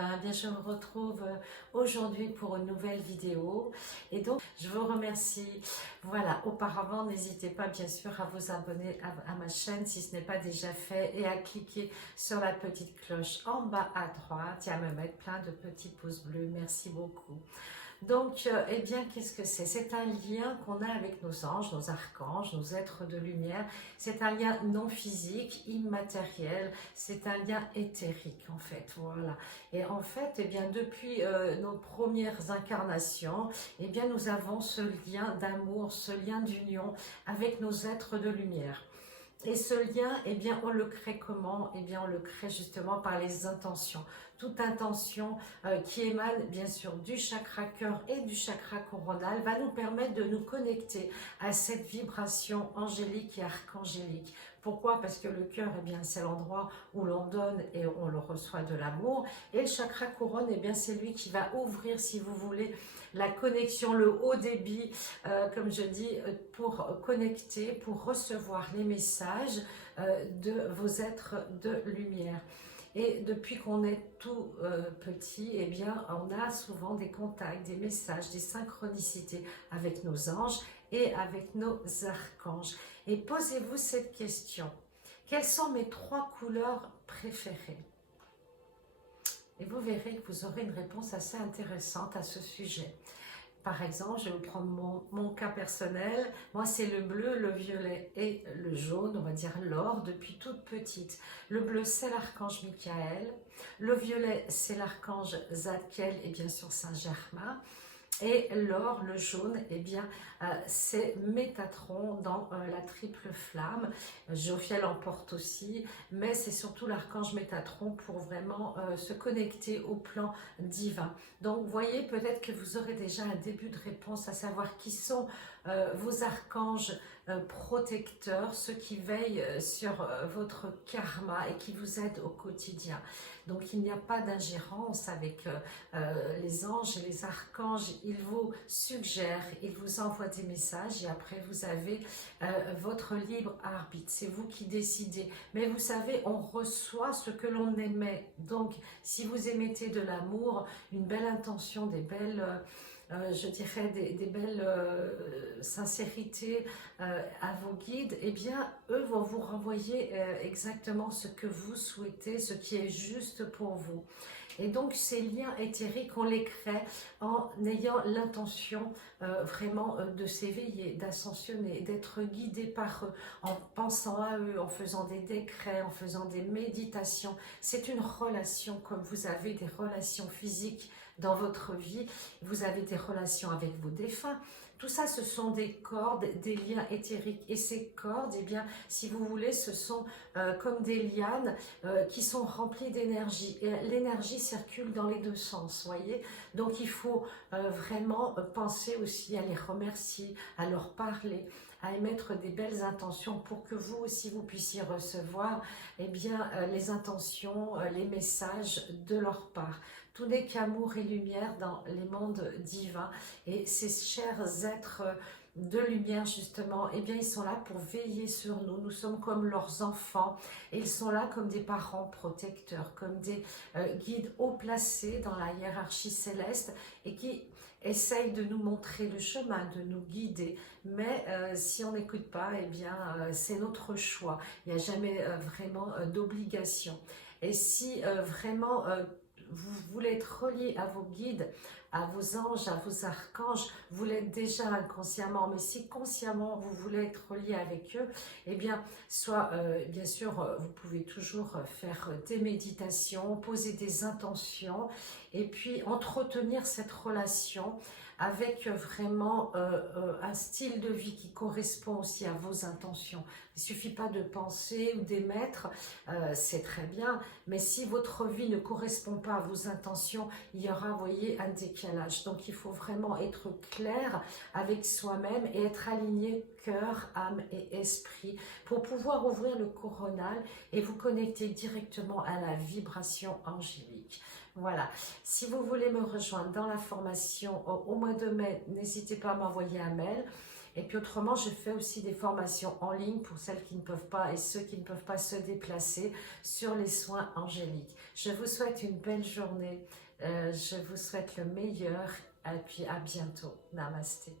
Divin. Bien, je vous retrouve aujourd'hui pour une nouvelle vidéo et donc je vous remercie. Voilà, auparavant n'hésitez pas bien sûr à vous abonner à ma chaîne si ce n'est pas déjà fait et à cliquer sur la petite cloche en bas à droite et à me mettre plein de petits pouces bleus. Merci beaucoup. Donc, eh bien, qu'est-ce que c'est? C'est un lien qu'on a avec nos anges, nos archanges, nos êtres de lumière. C'est un lien non physique, immatériel. C'est un lien éthérique, en fait. Voilà. Et en fait, eh bien, depuis nos premières incarnations, eh bien, nous avons ce lien d'amour, ce lien d'union avec nos êtres de lumière. Et ce lien, eh bien, on le crée comment? Eh bien, on le crée justement par les intentions. Toute intention qui émane bien sûr du chakra cœur et du chakra coronal va nous permettre de nous connecter à cette vibration angélique et archangélique. Pourquoi? Parce que le cœur, eh bien, c'est l'endroit où l'on donne et on le reçoit de l'amour. Et le chakra couronne, eh bien, c'est lui qui va ouvrir, si vous voulez, la connexion, le haut débit, comme je dis, pour connecter, pour recevoir les messages de vos êtres de lumière. Et depuis qu'on est tout petit, eh bien, on a souvent des contacts, des messages, des synchronicités avec nos anges et avec nos archanges. Et posez-vous cette question. Quelles sont mes 3 couleurs préférées? Et vous verrez que vous aurez une réponse assez intéressante à ce sujet. Par exemple, je vais vous prendre mon cas personnel. Moi, c'est le bleu, le violet et le jaune, on va dire l'or, depuis toute petite. Le bleu, c'est l'archange Michael. Le violet, c'est l'archange Zadkiel et bien sûr Saint-Germain. Et l'or, le jaune, eh bien, c'est Métatron dans la triple flamme. Jophiel en porte aussi, mais c'est surtout l'archange Métatron pour vraiment se connecter au plan divin. Donc, vous voyez, peut-être que vous aurez déjà un début de réponse à savoir qui sont vos archanges protecteurs, ceux qui veillent sur votre karma et qui vous aident au quotidien. Donc, il n'y a pas d'ingérence avec les anges et les archanges. Ils vous suggèrent, ils vous envoient des messages et après vous avez votre libre arbitre. C'est vous qui décidez. Mais vous savez, on reçoit ce que l'on émet. Donc, si vous émettez de l'amour, une belle intention, des belles... je dirais des belles sincérités à vos guides, eh bien, eux vont vous renvoyer exactement ce que vous souhaitez, ce qui est juste pour vous. Et donc, ces liens éthériques, on les crée en ayant l'intention vraiment de s'éveiller, d'ascensionner, d'être guidé par eux, en pensant à eux, en faisant des décrets, en faisant des méditations. C'est une relation comme vous avez des relations physiques dans votre vie, vous avez des relations avec vos défunts. Tout ça, ce sont des cordes, des liens éthériques. Et ces cordes, eh bien, si vous voulez, ce sont comme des lianes qui sont remplies d'énergie. Et l'énergie circule dans les deux sens, voyez. Donc, il faut vraiment penser aussi à les remercier, à leur parler, à émettre des belles intentions pour que vous aussi, vous puissiez recevoir eh bien, les intentions, les messages de leur part. Tout n'est qu'amour et lumière dans les mondes divins. Et ces chers êtres de lumière justement, eh bien ils sont là pour veiller sur nous. Nous sommes comme leurs enfants et ils sont là comme des parents protecteurs, comme des guides haut placés dans la hiérarchie céleste et qui essayent de nous montrer le chemin, de nous guider. Mais si on n'écoute pas, eh bien c'est notre choix. Il n'y a jamais vraiment d'obligation. Et si vraiment vous voulez être relié à vos guides, à vos anges, à vos archanges, vous l'êtes déjà inconsciemment, mais si consciemment vous voulez être relié avec eux, eh bien, soit, bien sûr, vous pouvez toujours faire des méditations, poser des intentions, et puis entretenir cette relation avec vraiment un style de vie qui correspond aussi à vos intentions. Il ne suffit pas de penser ou d'émettre, c'est très bien, mais si votre vie ne correspond pas à vos intentions, il y aura, vous voyez, un décalage. Donc, il faut vraiment être clair avec soi-même et être aligné cœur, âme et esprit pour pouvoir ouvrir le coronal et vous connecter directement à la vibration angélique. Voilà, si vous voulez me rejoindre dans la formation au mois de mai, n'hésitez pas à m'envoyer un mail. Et puis autrement, je fais aussi des formations en ligne pour celles qui ne peuvent pas et ceux qui ne peuvent pas se déplacer sur les soins angéliques. Je vous souhaite une belle journée, je vous souhaite le meilleur et puis à bientôt. Namasté.